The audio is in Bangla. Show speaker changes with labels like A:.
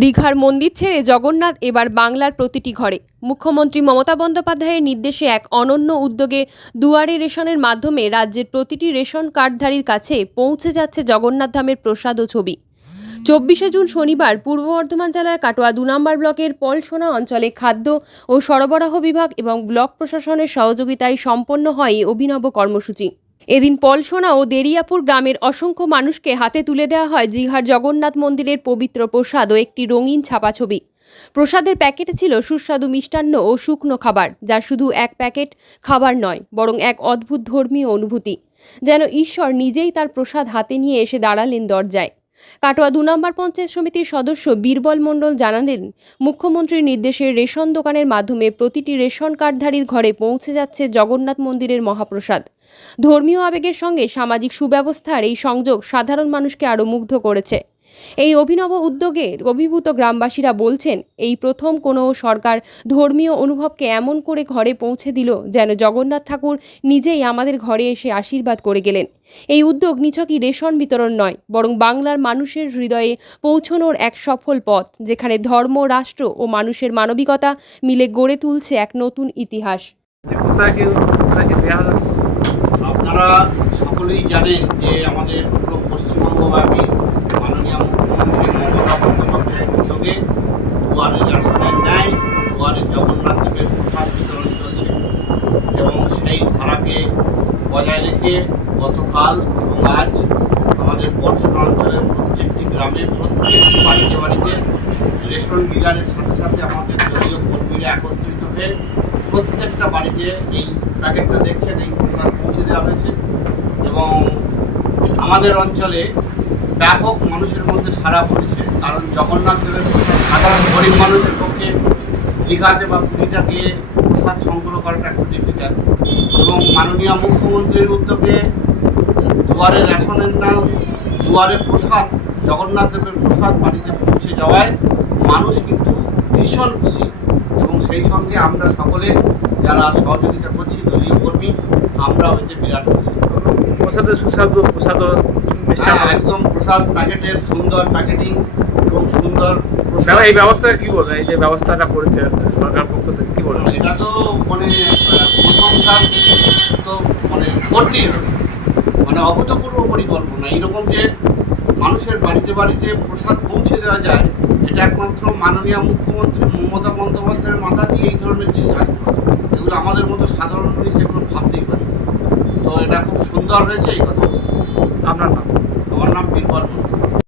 A: দীঘার মন্দির ছেড়ে জগন্নাথ এবার বাংলার প্রতিটি ঘরে। মুখ্যমন্ত্রী মমতা বন্দ্যোপাধ্যায়ের নির্দেশে এক অনন্য উদ্যোগে দুয়ারে রেশনের মাধ্যমে রাজ্যের প্রতিটি রেশন কার্ডধারীর কাছে পৌঁছে যাচ্ছে জগন্নাথ ধামের প্রসাদ ও ছবি। চব্বিশে জুন শনিবার পূর্ব বর্ধমান জেলার কাটোয়া দু নম্বর ব্লকের পলসোনা অঞ্চলে খাদ্য ও সরবরাহ বিভাগ এবং ব্লক প্রশাসনের সহযোগিতায় সম্পন্ন হয় এই অভিনব কর্মসূচি। এদিন পলসোনা ও দেরিয়াপুর গ্রামের অসংখ্য মানুষকে হাতে তুলে দেওয়া হয় জিহার জগন্নাথ মন্দিরের পবিত্র প্রসাদ ও একটি রঙিন ছাপা ছবি। প্রসাদের প্যাকেটে ছিল সুস্বাদু মিষ্টান্ন ও শুকনো খাবার, যা শুধু এক প্যাকেট খাবার নয়, বরং এক অদ্ভুত ধর্মীয় অনুভূতি। যেন ঈশ্বর নিজেই তার প্রসাদ হাতে নিয়ে এসে দাঁড়ালেন দরজায়। কাটোয়া দু নম্বর পঞ্চায়েত সমিতির সদস্য বীরবল মণ্ডল জানালেন, মুখ্যমন্ত্রীর নির্দেশে রেশন দোকানের মাধ্যমে প্রতিটি রেশন কার্ডধারীর ঘরে পৌঁছে যাচ্ছে জগন্নাথ মন্দিরের মহাপ্রসাদ। ধর্মীয় আবেগের সঙ্গে সামাজিক সুব্যবস্থার এই সংযোগ সাধারণ মানুষকে আরও মুগ্ধ করেছে। এই অভিনব উদ্যোগে অভিভূত গ্রামবাসীরা বলছেন, এই প্রথম কোনো সরকার ধর্মীয় অনুভবকে এমন করে ঘরে পৌঁছে দিল যেন জগন্নাথ ঠাকুর নিজেই আমাদের ঘরে এসে আশীর্বাদ করে গেলেন। এই উদ্যোগ নিছকই রেশন বিতরণ নয়, বরং বাংলার মানুষের হৃদয়ে পৌঁছনোর এক সফল পথ, যেখানে ধর্ম, রাষ্ট্র ও মানুষের মানবিকতা মিলে গড়ে তুলছে এক নতুন ইতিহাস।
B: আপনারা সকলেই জানেন যে আমাদের পুরো পশ্চিমবঙ্গব্যাপী মাননীয় মুখ্যমন্ত্রী মমতা বন্দ্যোপাধ্যায়ের জগন্নাথ দেবের বিতরণ চলছে এবং সেই ধারাকে বজায় রেখে গতকাল আজ আমাদের বর্ষণ প্রত্যেকটি গ্রামে প্রত্যেকটি বাড়িতে বাড়িতে রেশন ডিলারের সাথে সাথে আমাদের দলীয় কর্মীরা একত্রিত হয়ে প্রত্যেকটা বাড়িতে এই প্যাকেটটা দেখছেন এই পৌঁছে দেওয়া হয়েছে এবং আমাদের অঞ্চলে ব্যাপক মানুষের মধ্যে সারা পড়েছে। কারণ জগন্নাথ দেবের সাধারণ গরিব মানুষের পক্ষে দীঘাতে বা পুরীটা গিয়ে প্রসাদ সংগ্রহ করাটা একটু ডিফিকাল্ট এবং মাননীয় মুখ্যমন্ত্রীর উদ্যোগে দুয়ারে রেশনের নাম, দুয়ারে প্রসাদ, জগন্নাথ দেবের প্রসাদ বাড়িতে পৌঁছে যাওয়ায় মানুষ কিন্তু ভীষণ খুশি। এবং সেই সঙ্গে আমরা সকলে যারা সহযোগিতা করছি, দলীয় কর্মী আমরা হইতে বিরাট খুশি।
C: প্রসাদের সুস্বাদু প্রসাদ
B: একদম প্রসাদ প্যাকেটের সুন্দর প্যাকেটিং এবং সুন্দর
C: দাদা এই ব্যবস্থাটা কি বলবেন এই যে ব্যবস্থাটা করেছে সরকার পক্ষ থেকে কি বলবেন
B: এটা তো মানে প্রশংসার তো মানে হবে মানে অভূতপূর্ব পরিকল্পনা। এইরকম যে মানুষের বাড়িতে বাড়িতে প্রসাদ পৌঁছে দেওয়া যায় এটা একমাত্র মাননীয় মুখ্যমন্ত্রী মমতা বন্দ্যোপাধ্যায়ের মাথা দিয়ে এই ধরনের জিনিস আসতে পারে। এগুলো আমাদের মতো সাধারণ মানুষ এগুলো ভাবতেই পারি। তো এটা খুব সুন্দর হয়েছে এই কথা।
C: আপনার নাম
B: আমার নাম বীরবল।